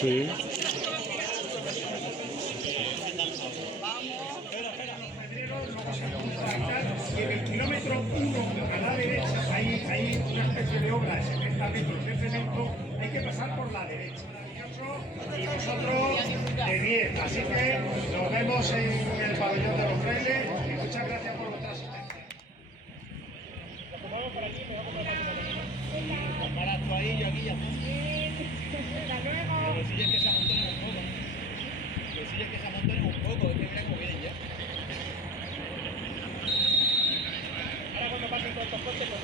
Sí. Y en el kilómetro 1 a la derecha hay una especie de obra de 70 metros de cemento, hay que pasar por la derecha. Y nosotros de 10. Así que nos vemos en el pabellón de los frailes y muchas gracias por vuestra asistencia. Paras tú ahí, yo aquí ya. Pero si es que se amontonen un poco. Pero si es que se amontonen un poco, es que mira cómo vienen ya. Ahora cuando pasen todos estos coches, pues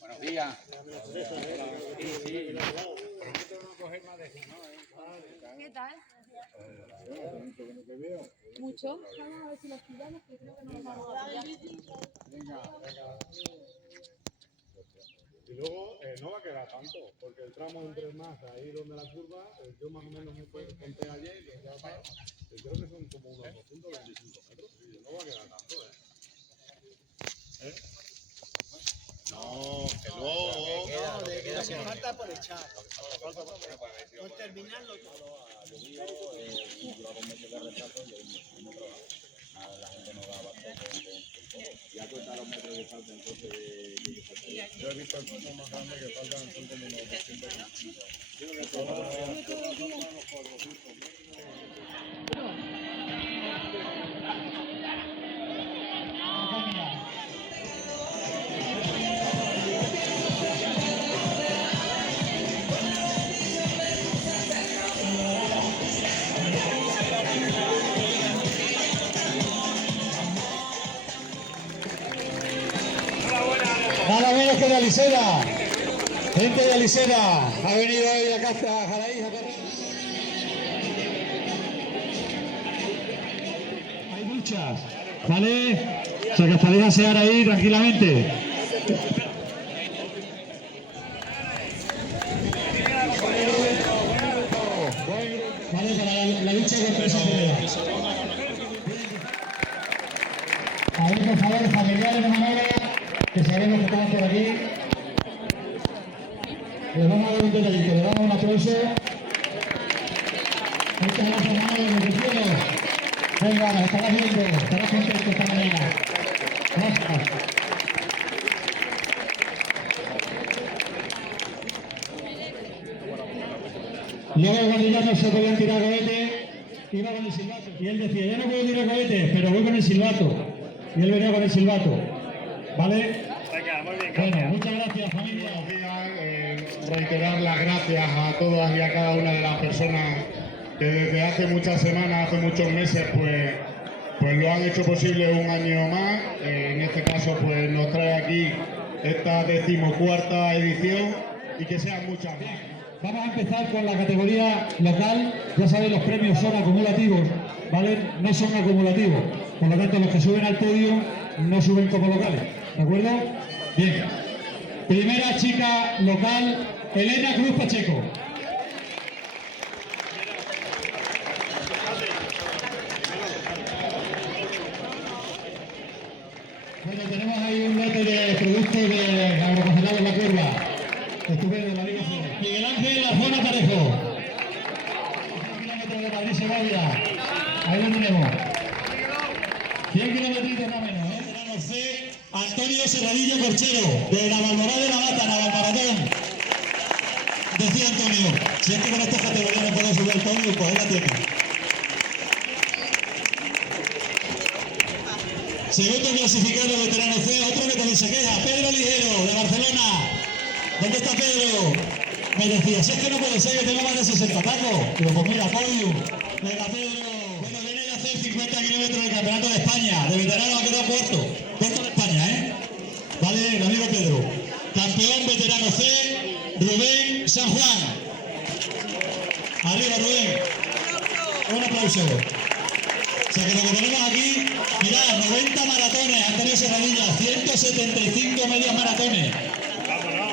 buenos días. ¿Qué tal? Mucho. Vamos a ver si los pillamos, que creo que no los vamos a pillar. Venga. Y luego no va a quedar tanto, porque el tramo entre más, ahí donde la curva, yo más o menos me conté ayer, y ya está, yo creo que son como unos 225 metros, y no va a quedar tanto, ¿Eh? No, que luego... No, de que hace falta por echar. Por terminarlo todo. La gente no da abasto ya cuenta los metros de falta, entonces yo he visto el punto más grande que faltan son como unos 225. Nada menos que de Alisera, gente de Alisera, ha venido hoy acá hasta Jaraíz. Hay muchas, ¿vale? O sea que estaréis a asear ahí tranquilamente. Vale, para la lucha contra esa pelea. A ver, por favor, familiares de Manolo, que sabemos que estamos por aquí. Les vamos a dar un detallito, le damos un aplauso. Muchas gracias, Manolo, desde el cielo. Venga, nos estarás viendo, estarás contento esta mañana. Gracias. Luego cuando ya no se podían tirar cohetes, iba con el silbato. Y él decía, yo no puedo tirar cohetes, pero voy con el silbato. Y él venía con el silbato. ¿Vale? Bueno, muchas gracias, familia. Buenos días, reiterar las gracias a todas y a cada una de las personas que desde hace muchas semanas, hace muchos meses, pues lo han hecho posible un año más. En este caso, pues nos trae aquí esta 14ª edición y que sean muchas más. Vamos a empezar con la categoría local. Ya sabéis, los premios son acumulativos, ¿vale? No son acumulativos. Por lo tanto, los que suben al podio no suben como locales. ¿De acuerdo? Bien. Primera chica local, Elena Cruz Pacheco. Bueno, tenemos ahí un lote de productos de agroconcentrados La Curva. Estupendo, la digo. Miguel Ángel Arjona Parejo. 100 kilómetros de Madrid Segovia. Ahí lo tenemos. 100 kilómetros más o menos, ¿eh? Antonio Serradillo Corchero, de la Balmorada de la Bata, Navalmaratón. Decía Antonio, si es que con esta categoría no puedo subir el podio, pues ahí la tiene. Segundo clasificado veterano C, otro que también se queja, Pedro Ligero, de Barcelona. ¿Dónde está Pedro? Me decía, si es que no puede ser, que tengo más de 60 tacos. Digo, pues mira, podio. Venga, Pedro. Bueno, viene de hacer 50 kilómetros del Campeonato de España. De veterano ha quedado cuarto de España, ¿eh? Vale, el amigo Pedro. Campeón veterano C, Rubén San Juan. Arriba, Rubén. Un aplauso. O sea que lo que tenemos aquí, mirad, 90 maratones, Antonio Serradilla, 175 medias maratones.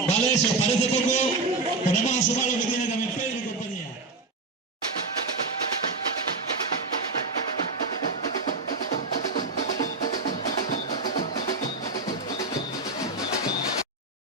¿Vale? Si os parece poco, ponemos a sumar lo que tiene también.